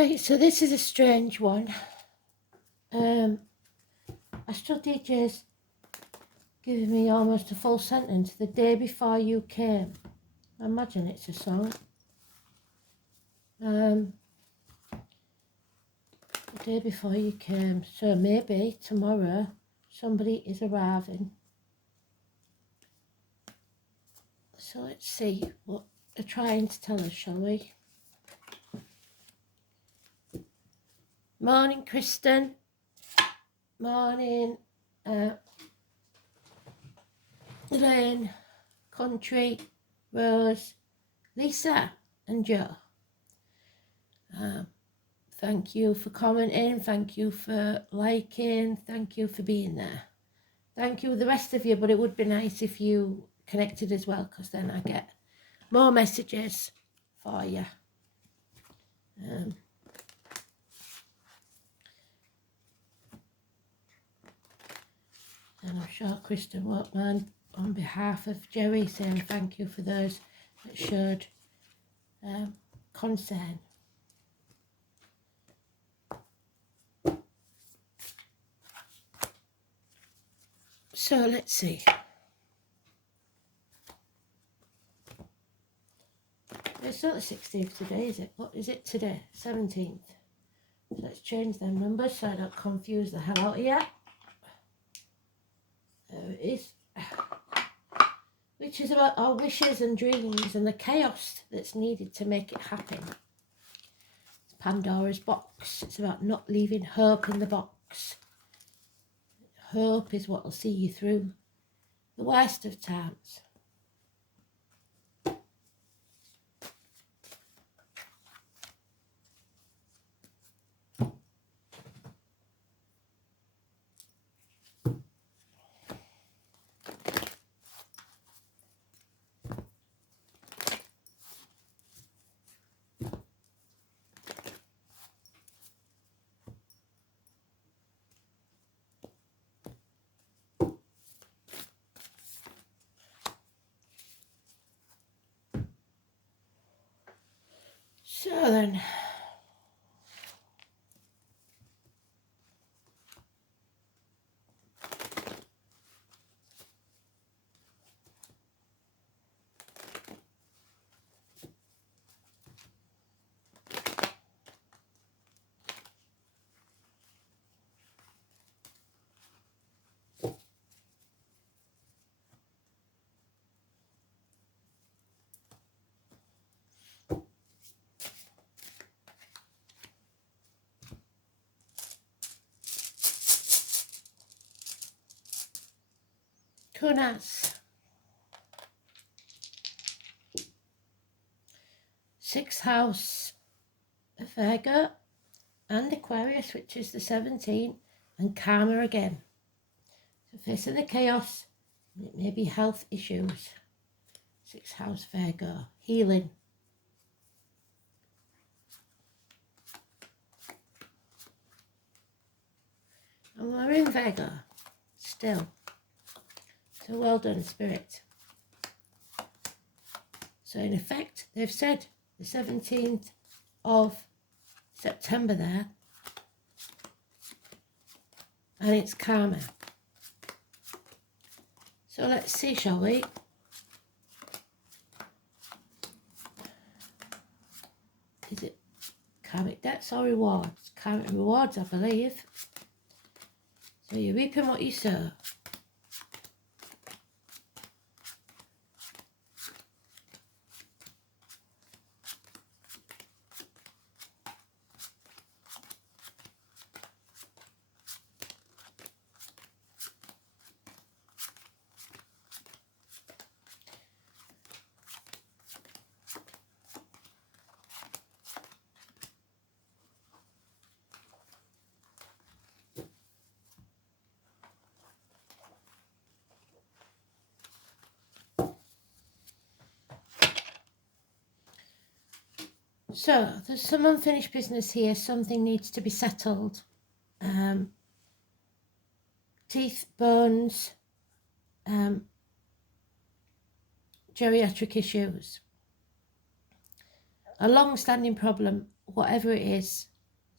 Right, so this is a strange one. Astrology DJ's giving me almost a full sentence. The day before you came. I imagine it's a song. The day before you came. So maybe tomorrow somebody is arriving. So let's see what they're trying to tell us, shall we? Morning, Kristen. Morning, Elaine, Country, Rose, Lisa and Joe. Thank you for commenting, thank you for liking, thank you for being there. Thank you the rest of you, but it would be nice if you connected as well, because then I get more messages for you. And I'm sure Kristen won't mind, on behalf of Jerry, saying thank you for those that showed concern. So let's see. It's not the 16th today, is it? What is it today? 17th. So let's change them numbers so I don't confuse the hell out of you. There it is. Which is about our wishes and dreams and the chaos that's needed to make it happen. It's Pandora's box. It's about not leaving hope in the box. Hope is what will see you through the worst of times. So then, Kunas. 6th house of Virgo and Aquarius, which is the 17th, and Karma again. So facing the chaos, it may be health issues. 6th house Virgo, healing. And we're in Virgo still. So well done, Spirit. So in effect, they've said the 17th of September there. And it's Karma. So let's see, shall we? Is it karmic debts or rewards? Karmic rewards, I believe. So you're reaping what you sow. So, there's some unfinished business here. Something needs to be settled. Teeth, bones, geriatric issues. A long-standing problem, whatever it is,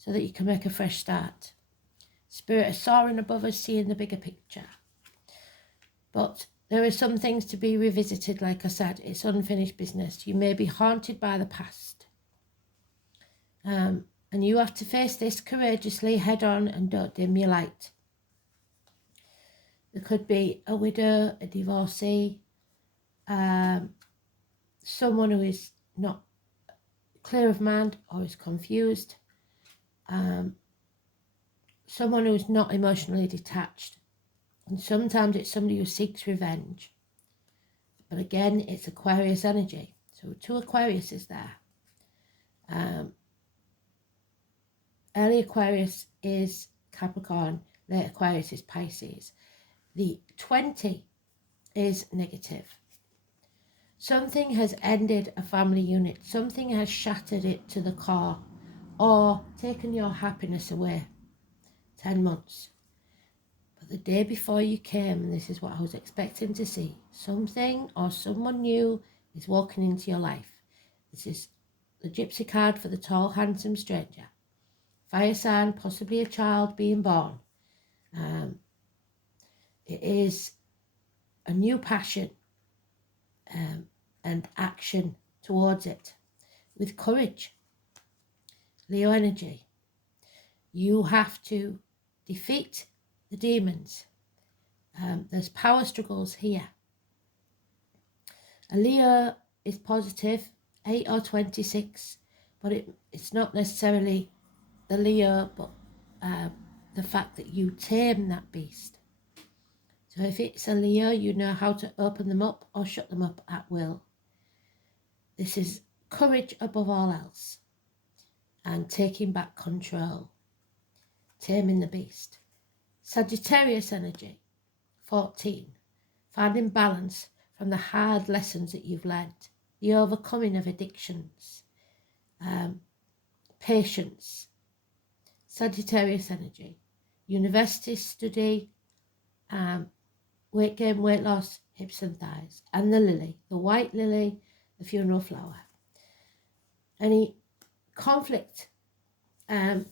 so that you can make a fresh start. Spirit is soaring above us, seeing the bigger picture. But there are some things to be revisited, like I said. It's unfinished business. You may be haunted by the past. And you have to face this courageously, head on, and don't dim your light. There could be a widow, a divorcee, someone who is not clear of mind or is confused, someone who is not emotionally detached. And sometimes it's somebody who seeks revenge. But again, it's Aquarius energy. So 2 Aquarius is there. Early Aquarius is Capricorn, late Aquarius is Pisces. The 20 is negative. Something has ended a family unit. Something has shattered it to the core or taken your happiness away. 10 months. But the day before you came, and this is what I was expecting to see, something or someone new is walking into your life. This is the gypsy card for the tall, handsome stranger. Fire sign, possibly a child being born. It is a new passion and action towards it with courage. Leo energy. You have to defeat the demons. There's power struggles here. A Leo is positive, 8 or 26, but it's not necessarily the Leo, but the fact that you tame that beast. So if it's a Leo, you know how to open them up or shut them up at will. This is courage above all else and taking back control, taming the beast. Sagittarius energy, 14, finding balance from the hard lessons that you've learned, the overcoming of addictions, patience. Sagittarius energy, university study, weight gain, weight loss, hips and thighs, and the lily, the white lily, the funeral flower. Any conflict that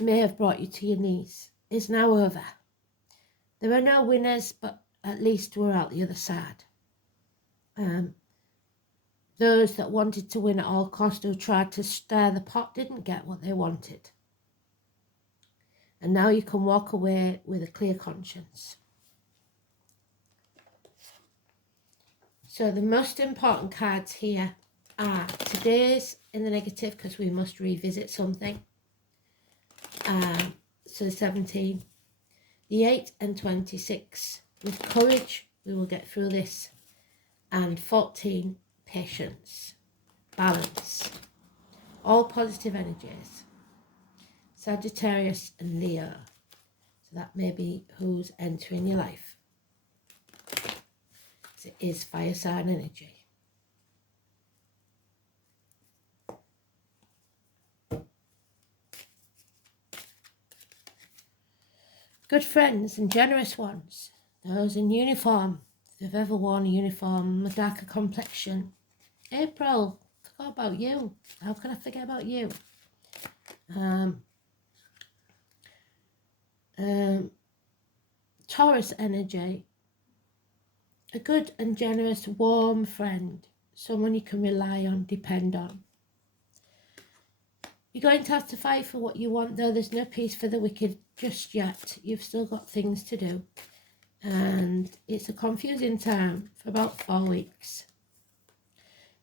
may have brought you to your knees is now over. There are no winners, but at least we're out the other side. Those that wanted to win at all cost, who tried to stir the pot, didn't get what they wanted. And now you can walk away with a clear conscience. So the most important cards here are today's in the negative, because we must revisit something. So 17, the 8 and 26. With courage, we will get through this. And 14, patience, balance, all positive energies. Sagittarius and Leo. So that may be who's entering your life. It is fire sign energy. Good friends and generous ones. Those in uniform. If they've ever worn a uniform, a darker complexion. April, forgot about you. How can I forget about you? Taurus energy. A good and generous, warm friend. Someone you can rely on, depend on. You're going to have to fight for what you want, though. There's no peace for the wicked just yet. You've still got things to do. And it's a confusing time for about 4 weeks.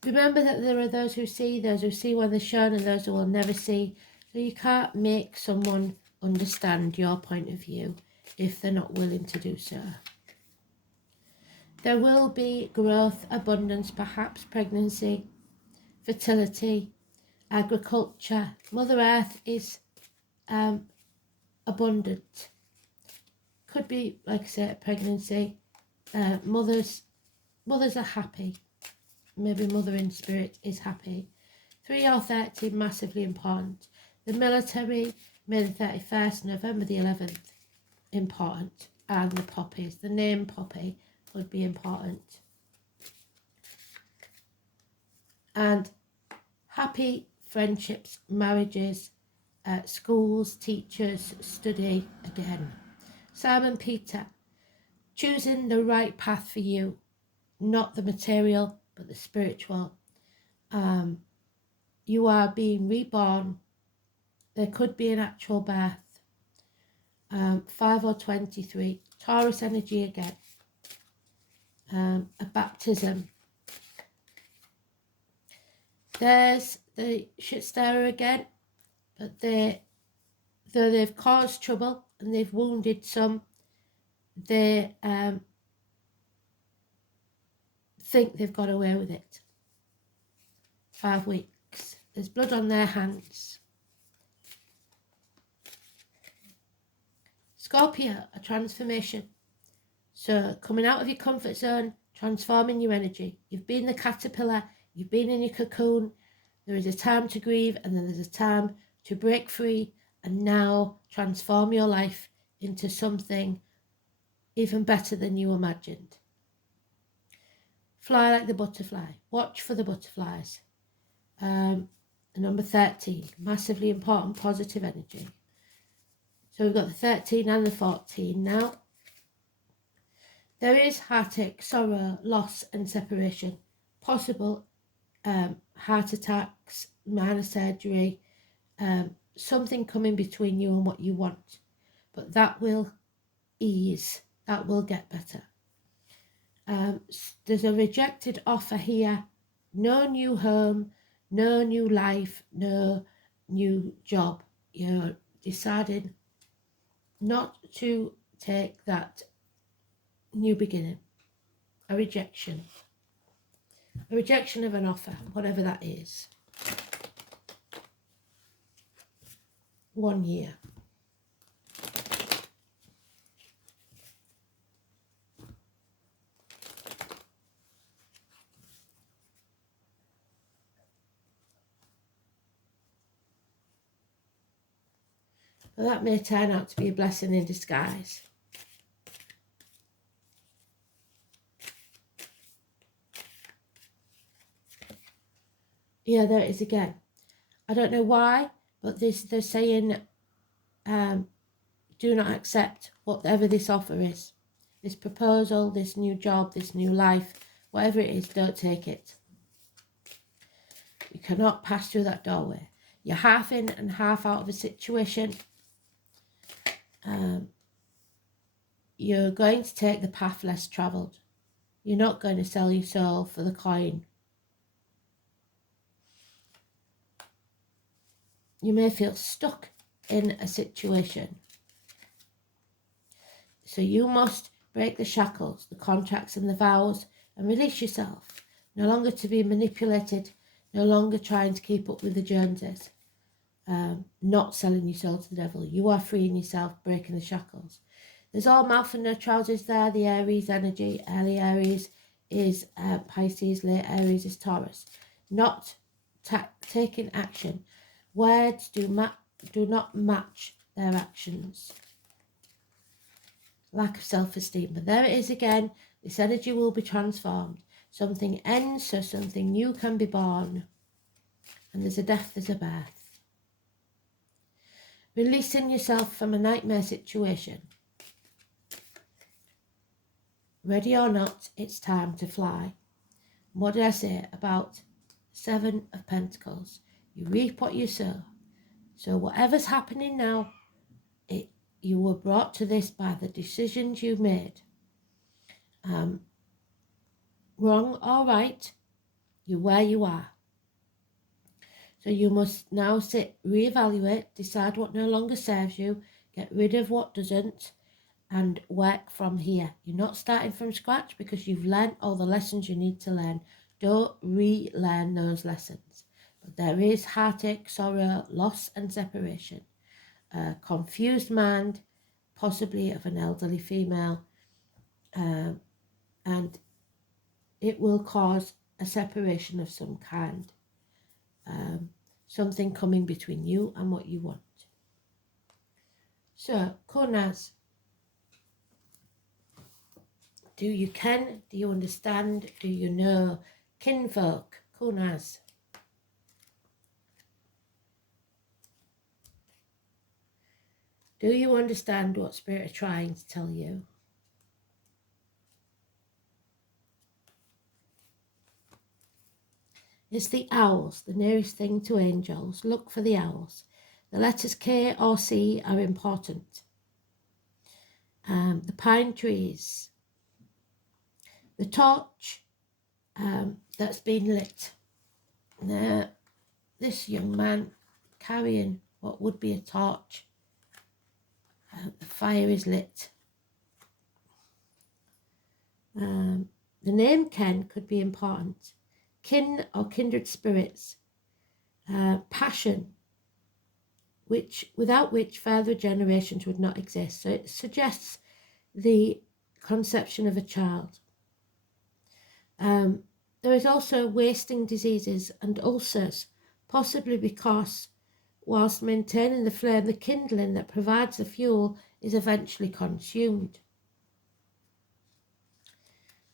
Remember that there are those who see when they're shown, and those who will never see. So you can't make someone understand your point of view if they're not willing to do so. There will be growth, abundance, perhaps pregnancy, fertility, agriculture. Mother Earth is abundant. Could be, like I said, pregnancy. Mothers are happy. Maybe mother in spirit is happy. 3 or 30, massively important. The military, May the 31st, November the 11th, important. And the poppies, the name poppy would be important. And happy friendships, marriages, schools, teachers, study again. Simon Peter, choosing the right path for you, not the material, but the spiritual. You are being reborn. There could be an actual birth. 5 or 23. Taurus energy again. A baptism. There's the shit stirrer again, but though they've caused trouble and they've wounded some, they think they've got away with it. 5 weeks. There's blood on their hands. Scorpio, a transformation. So coming out of your comfort zone, transforming your energy. You've been the caterpillar, you've been in your cocoon. There is a time to grieve and then there's a time to break free and now transform your life into something even better than you imagined. Fly like the butterfly. Watch for the butterflies. Number 13, massively important positive energy. So we've got the 13 and the 14 now. There is heartache, sorrow, loss and separation. Possible heart attacks, minor surgery, something coming between you and what you want. But that will ease, that will get better. There's a rejected offer here. No new home, no new life, no new job. You're deciding not to take that new beginning. A rejection of an offer, whatever that is. 1 year. Well, that may turn out to be a blessing in disguise. Yeah, there it is again. I don't know why, but they're saying do not accept whatever this offer is. This proposal, this new job, this new life, whatever it is, don't take it. You cannot pass through that doorway. You're half in and half out of a situation. You're going to take the path less travelled. You're not going to sell your soul for the coin. You may feel stuck in a situation. So you must break the shackles, the contracts and the vows and release yourself. No longer to be manipulated, no longer trying to keep up with the Joneses. Not selling your soul to the devil. You are freeing yourself, breaking the shackles. There's all mouth and no trousers there. The Aries energy. Early Aries is Pisces. Late Aries is Taurus. Not taking action. Words do not match their actions. Lack of self-esteem. But there it is again. This energy will be transformed. Something ends so something new can be born. And there's a death, there's a birth. Releasing yourself from a nightmare situation. Ready or not, it's time to fly. What did I say about 7 of Pentacles? You reap what you sow. So whatever's happening now, you were brought to this by the decisions you made. Wrong or right, you're where you are. So you must now sit, reevaluate, decide what no longer serves you, get rid of what doesn't, and work from here. You're not starting from scratch because you've learned all the lessons you need to learn. Don't relearn those lessons. But there is heartache, sorrow, loss and separation. A confused mind, possibly of an elderly female, and it will cause a separation of some kind. Something coming between you and what you want. So, Kunas, do you ken? Do you understand? Do you know? Kinfolk, Kunas. Do you understand what Spirit are trying to tell you? It's the owls, the nearest thing to angels. Look for the owls. The letters K or C are important. The pine trees. The torch that's been lit. Now, this young man carrying what would be a torch. The fire is lit. The name Ken could be important. Kin or kindred spirits. Passion, without which further generations would not exist. So it suggests the conception of a child. There is also wasting diseases and ulcers, possibly because whilst maintaining the flame, the kindling that provides the fuel is eventually consumed.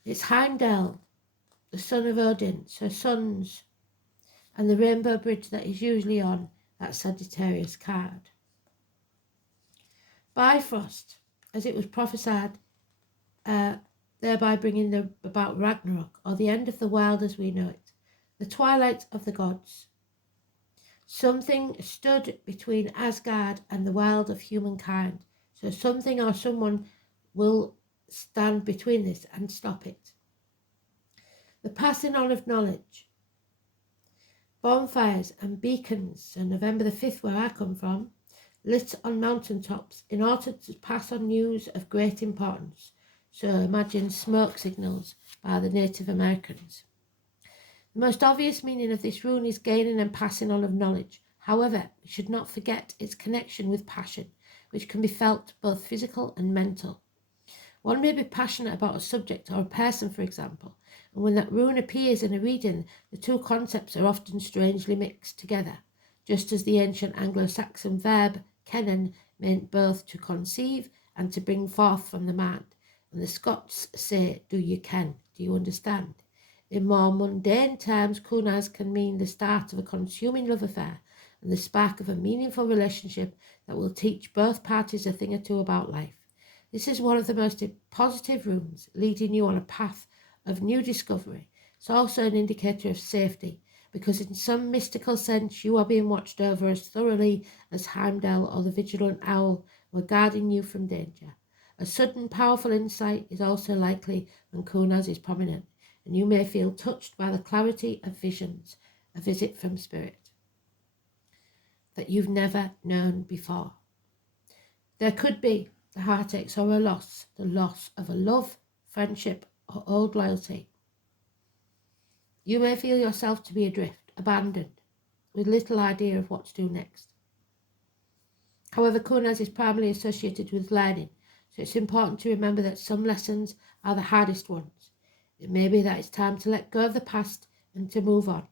It's Heimdall, the son of Odin, so sons, and the rainbow bridge that is usually on that Sagittarius card. Bifrost, as it was prophesied, thereby bringing about Ragnarok, or the end of the world as we know it, the twilight of the gods. Something stood between Asgard and the world of humankind. So something or someone will stand between this and stop it. The passing on of knowledge. Bonfires and beacons, so November the 5th, where I come from, lit on mountaintops in order to pass on news of great importance. So imagine smoke signals by the Native Americans. The most obvious meaning of this rune is gaining and passing on of knowledge. However, we should not forget its connection with passion, which can be felt both physical and mental. One may be passionate about a subject or a person, for example, and when that rune appears in a reading, the two concepts are often strangely mixed together, just as the ancient Anglo-Saxon verb kennen meant both to conceive and to bring forth from the mind, and the Scots say, do you ken, do you understand? In more mundane terms, kunas can mean the start of a consuming love affair and the spark of a meaningful relationship that will teach both parties a thing or two about life. This is one of the most positive runes, leading you on a path of new discovery. It's also an indicator of safety, because in some mystical sense you are being watched over as thoroughly as Heimdall or the vigilant owl were guarding you from danger. A sudden powerful insight is also likely when kunas is prominent, and you may feel touched by the clarity of visions, a visit from spirit that you've never known before. There could be the heartaches or a loss, the loss of a love, friendship, or old loyalty. You may feel yourself to be adrift, abandoned, with little idea of what to do next. However, kunas is primarily associated with learning, so it's important to remember that some lessons are the hardest ones. It may be that it's time to let go of the past and to move on.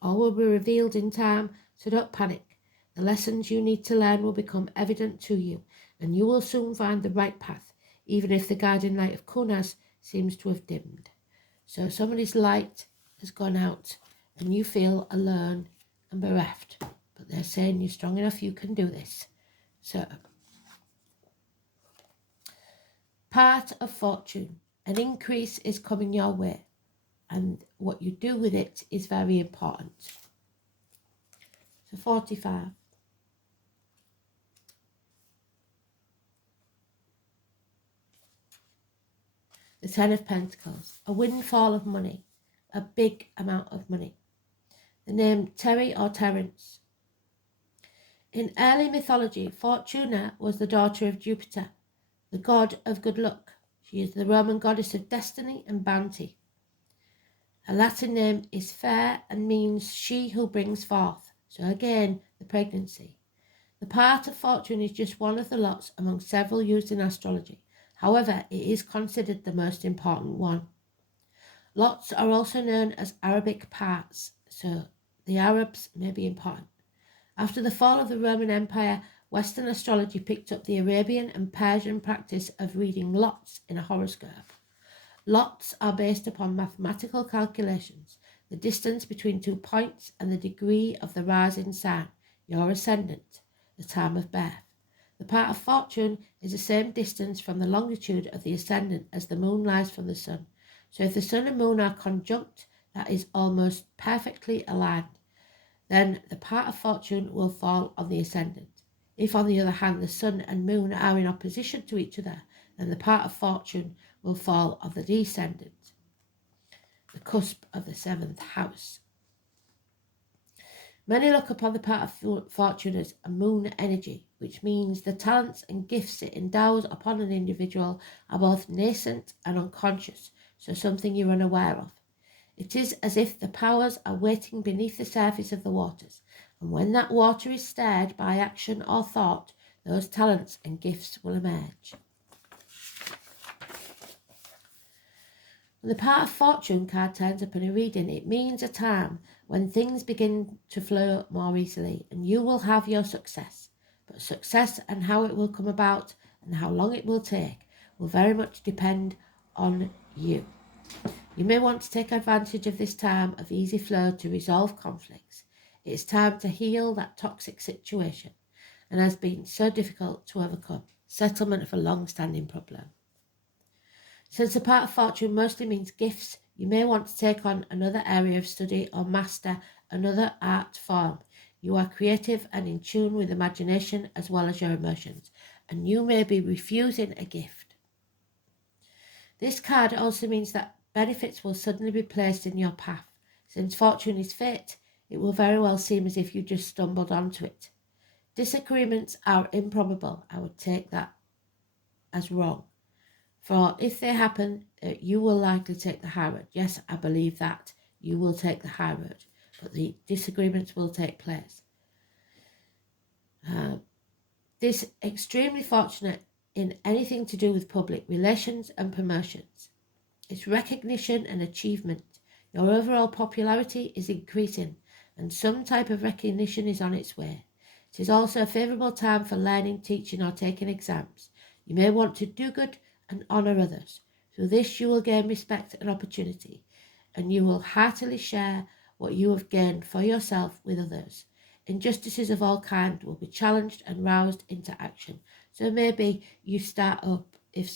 All will be revealed in time, so don't panic. The lessons you need to learn will become evident to you, and you will soon find the right path, even if the guiding light of kunas seems to have dimmed. So somebody's light has gone out, and you feel alone and bereft, but they're saying you're strong enough, you can do this. So, part of fortune, an increase is coming your way, and what you do with it is very important. So 45. The Ten of Pentacles, a windfall of money, a big amount of money. The name Terry or Terence. In early mythology, Fortuna was the daughter of Jupiter, the god of good luck. She is the Roman goddess of destiny and bounty. Her Latin name is Fair and means she who brings forth. So again, the pregnancy. The part of fortune is just one of the lots among several used in astrology. However, it is considered the most important one. Lots are also known as Arabic parts, so the Arabs may be important. After the fall of the Roman Empire, Western astrology picked up the Arabian and Persian practice of reading lots in a horoscope. Lots are based upon mathematical calculations, the distance between 2 points and the degree of the rising sign, your ascendant, the time of birth. The part of fortune is the same distance from the longitude of the ascendant as the moon lies from the sun. So if the sun and moon are conjunct, that is almost perfectly aligned, then the part of fortune will fall on the ascendant. If, on the other hand, the sun and moon are in opposition to each other, then the part of fortune will fall on the descendant, the cusp of the 7th house. Many look upon the part of fortune as a moon energy, which means the talents and gifts it endows upon an individual are both nascent and unconscious, so something you're unaware of. It is as if the powers are waiting beneath the surface of the waters, and when that water is stirred by action or thought, those talents and gifts will emerge. When the part of fortune card turns up in a reading, it means a time when things begin to flow more easily and you will have your success. But success and how it will come about and how long it will take will very much depend on you. You may want to take advantage of this time of easy flow to resolve conflicts. It is time to heal that toxic situation and has been so difficult to overcome. Settlement of a long-standing problem. Since the part of fortune mostly means gifts, you may want to take on another area of study or master another art form. You are creative and in tune with imagination as well as your emotions, and you may be refusing a gift. This card also means that benefits will suddenly be placed in your path. Since fortune is fate, it will very well seem as if you just stumbled onto it. Disagreements are improbable. I would take that as wrong. For if they happen, you will likely take the high road. Yes, I believe that. You will take the high road. But the disagreements will take place. This extremely fortunate in anything to do with public relations and promotions. It's recognition and achievement. Your overall popularity is increasing and some type of recognition is on its way. It is also a favourable time for learning, teaching or taking exams. You may want to do good and honour others. Through this you will gain respect and opportunity, and you will heartily share what you have gained for yourself with others. Injustices of all kinds will be challenged and roused into action. So maybe you start up, if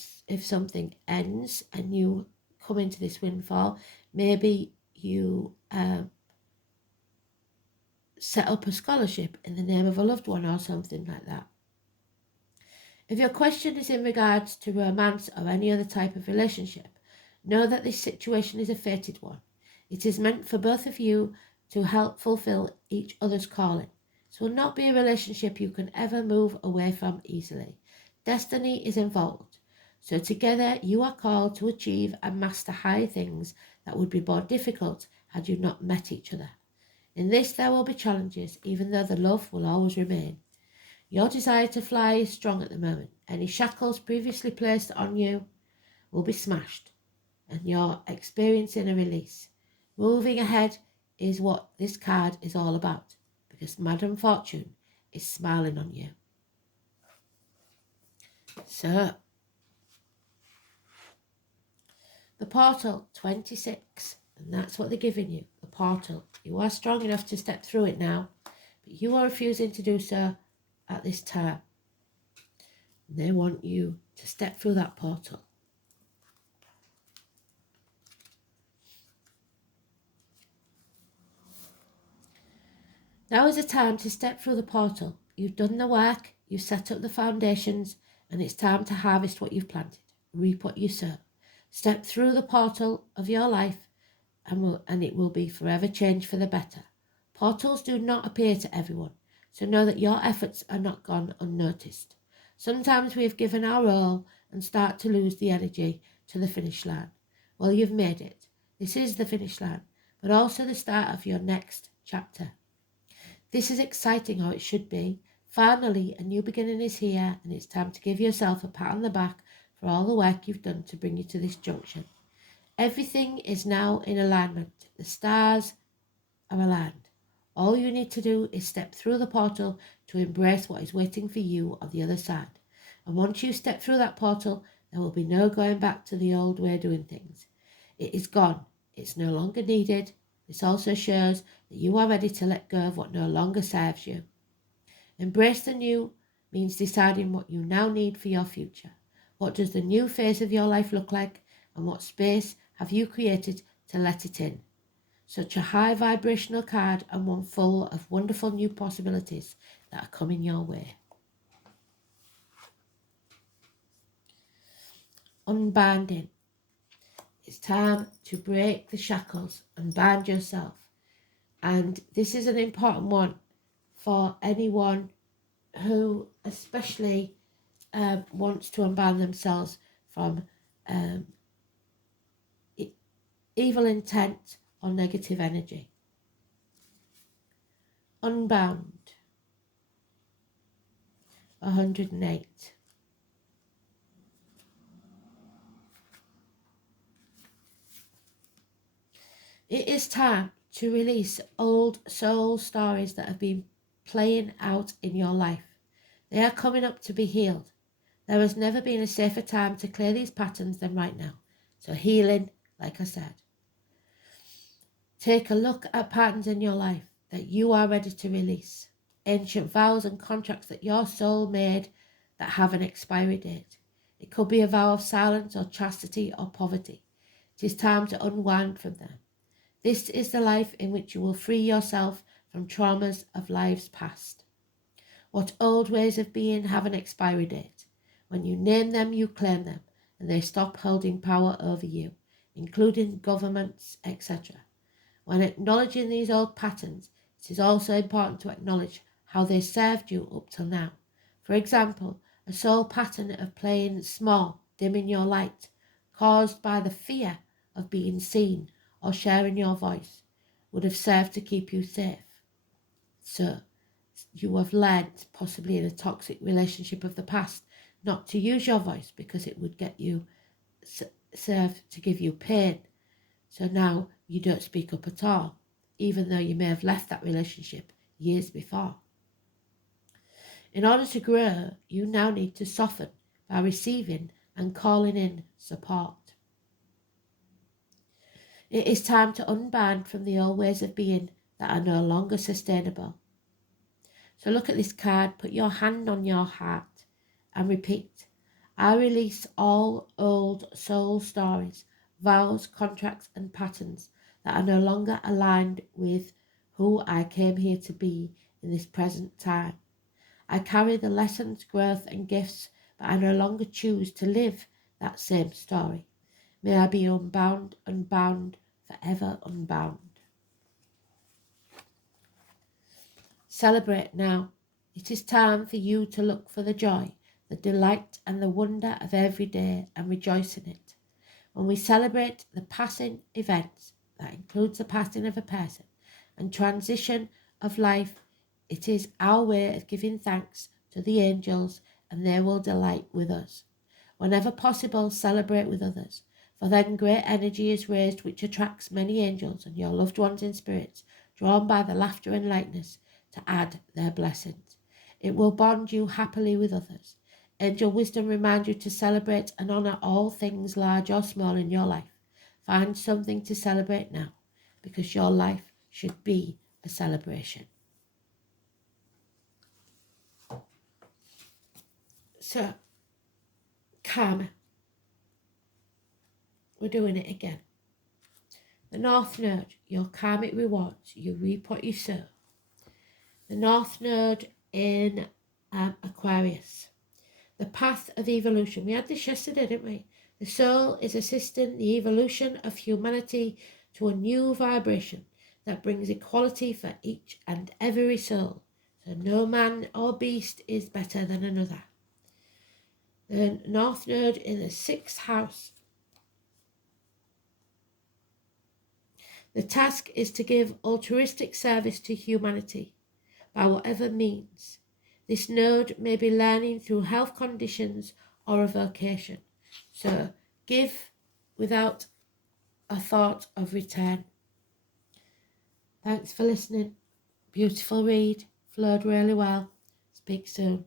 something ends and you come into this windfall, maybe you set up a scholarship in the name of a loved one or something like that. If your question is in regards to romance or any other type of relationship, know that this situation is a fated one. It is meant for both of you to help fulfill each other's calling. This will not be a relationship you can ever move away from easily. Destiny is involved. So together you are called to achieve and master high things that would be more difficult had you not met each other. In this there will be challenges, even though the love will always remain. Your desire to fly is strong at the moment. Any shackles previously placed on you will be smashed, and you're experiencing a release. Moving ahead is what this card is all about, because Madame Fortune is smiling on you. So, the portal 26, and that's what they're giving you, the portal. You are strong enough to step through it now, but you are refusing to do so at this time. They want you to step through that portal. Now is the time to step through the portal. You've done the work, you've set up the foundations, and it's time to harvest what you've planted, reap what you sow. Step through the portal of your life, and it will be forever changed for the better. Portals do not appear to everyone, so know that your efforts are not gone unnoticed. Sometimes we have given our all and start to lose the energy to the finish line. Well, you've made it. This is the finish line, but also the start of your next chapter. This is exciting, or it should be. Finally, a new beginning is here, and it's time to give yourself a pat on the back for all the work you've done to bring you to this junction. Everything is now in alignment. The stars are aligned. All you need to do is step through the portal to embrace what is waiting for you on the other side. And once you step through that portal, there will be no going back to the old way of doing things. It is gone. It's no longer needed. This also shows that you are ready to let go of what no longer serves you. Embrace the new means deciding what you now need for your future. What does the new phase of your life look like, and what space have you created to let it in? Such a high vibrational card, and one full of wonderful new possibilities that are coming your way. Unbinding. It's time to break the shackles and bind yourself. And this is an important one for anyone who especially wants to unbind themselves from evil intent or negative energy. Unbound. 108. It is time to release old soul stories that have been playing out in your life. They are coming up to be healed. There has never been a safer time to clear these patterns than right now. So healing, like I said. Take a look at patterns in your life that you are ready to release. Ancient vows and contracts that your soul made that have an expiry date. It could be a vow of silence or chastity or poverty. It is time to unwind from them. This is the life in which you will free yourself from traumas of lives past. What old ways of being have an expiry date? When you name them, you claim them, and they stop holding power over you, including governments, etc. When acknowledging these old patterns, it is also important to acknowledge how they served you up till now. For example, a soul pattern of playing small, dimming your light, caused by the fear of being seen or sharing your voice, would have served to keep you safe. So, you have led, possibly in a toxic relationship of the past, not to use your voice because it would get you, serve to give you pain. So now you don't speak up at all, even though you may have left that relationship years before. In order to grow, you now need to soften by receiving and calling in support. It is time to unbind from the old ways of being that are no longer sustainable. So look at this card, put your hand on your heart and repeat, I release all old soul stories, vows, contracts and patterns that are no longer aligned with who I came here to be in this present time. I carry the lessons, growth and gifts, but I no longer choose to live that same story. May I be unbound, forever unbound. Celebrate now. It is time for you to look for the joy, the delight and the wonder of every day and rejoice in it. When we celebrate the passing events, that includes the passing of a person and transition of life, it is our way of giving thanks to the angels, and they will delight with us. Whenever possible, celebrate with others, for then great energy is raised which attracts many angels and your loved ones in spirits, drawn by the laughter and lightness, to add their blessings. It will bond you happily with others. Angel wisdom reminds you to celebrate and honour all things large or small in your life. Find something to celebrate now, because your life should be a celebration. So, karma. We're doing it again. The North Node, your karmic rewards. You reap what you sow. The North Node in Aquarius. The path of evolution. We had this yesterday, didn't we? The soul is assisting the evolution of humanity to a new vibration that brings equality for each and every soul. So no man or beast is better than another. The North Node in the 6th house. The task is to give altruistic service to humanity by whatever means. This node may be learning through health conditions or a vocation. So give without a thought of return. Thanks for listening. Beautiful read. Flowed really well. Speak soon.